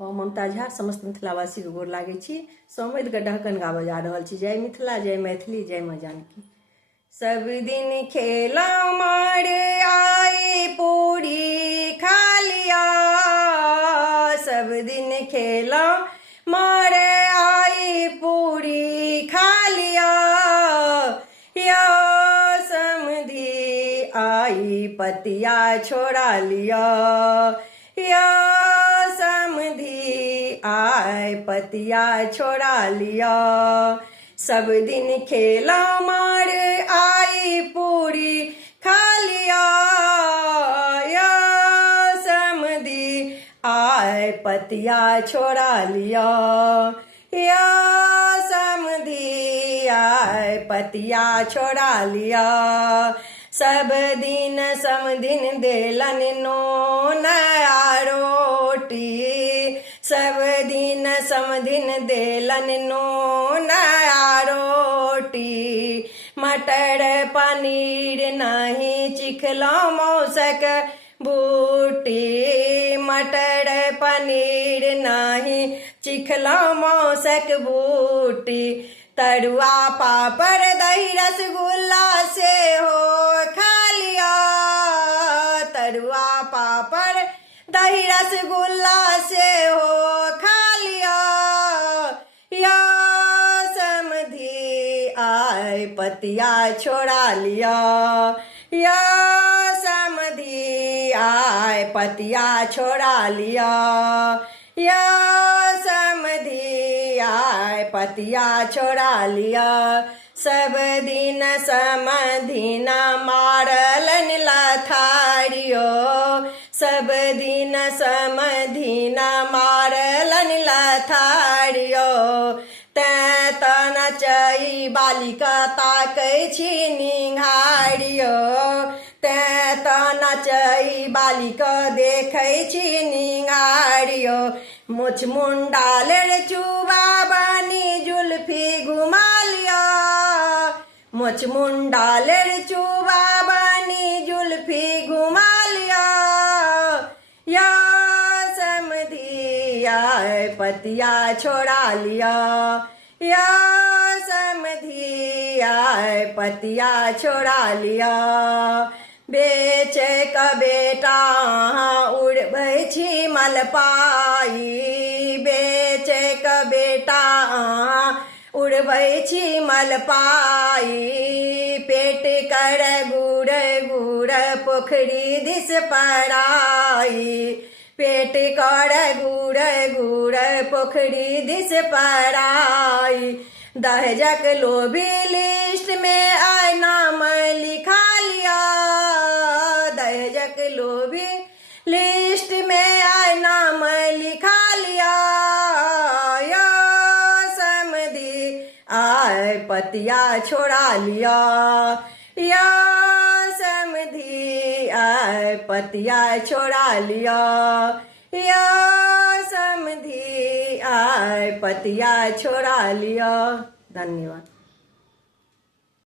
हम ममता झा समस्त मिथिलावासी के गोर लागे छी। समैध के ढक्कन गाबऽ जा रहल छी। जय मिथिला, जय मैथिली, जय माँ जानकी। सब दिन खेला मार आए पूरी खा लिया, सब दिन खेला मार आए पूरी खा लिया, या समधी आई पतिया छोड़ा लिया, या समधी आए पतिया छोड़ा लिया। सब दिन खेला मार आई पूरी खा लिया, या समधी आए पतिया छोड़ा लिया, या समधी आए पतिया छोड़ा लिया। सब दिन समदिन देलन नून आ रोटी, सब दिन समदिन देलन नून आ रोटी। मटर पनीर नहीं चिखला मौसक बूटी, मटर पनीर नहीं चिखला मौसक बूटी। तरुआ पापड़ दही रसगुल्ला से हो खा लिया, तरुआ पापड़ दही रसगुल्ला से हो खा लिया, या समधी आए पतिया छोड़ा लिया, या समधी आए पतिया छोड़ा लिया, या समधी आए पतिया छोड़ा लिया। सब दिन समधिन मारलन लथारियो, सब दिन समधिन मारलन लथारियो। तैं त नचई बालिका ताकै छी निहारियो, तैं त नचई बालिका देखै छी निहारियो। मुछ मुंडालेर चुबा बनी जुल्फी घुमा लिया, मुछ मुंडालेर चुबा बनी जुल्फी घुमा लिया, या समधी आए पतिया छोड़ा लिया, या समधी आए पतिया छोड़ा लिया। बेचे का बेटा उड़बै छी मलपाई, बेचे का बेटा उड़बै छी मलपाई। पेट कर गुड़ गुड़ पोखरी दिस पराई, पेट कर गुड़ गुड़ पोखरी दिस पराई। दहेजक लोभी लिस्ट में आए नाम लिखा लिया, दहेजक लोभी लिस्ट में आए नाम लिखा लिया, या समधी आए पतिया छोड़ा लिया, या समधी आए पतिया छोड़ा लिया, या समधी आए पतिया छोड़ा लिया। धन्यवाद।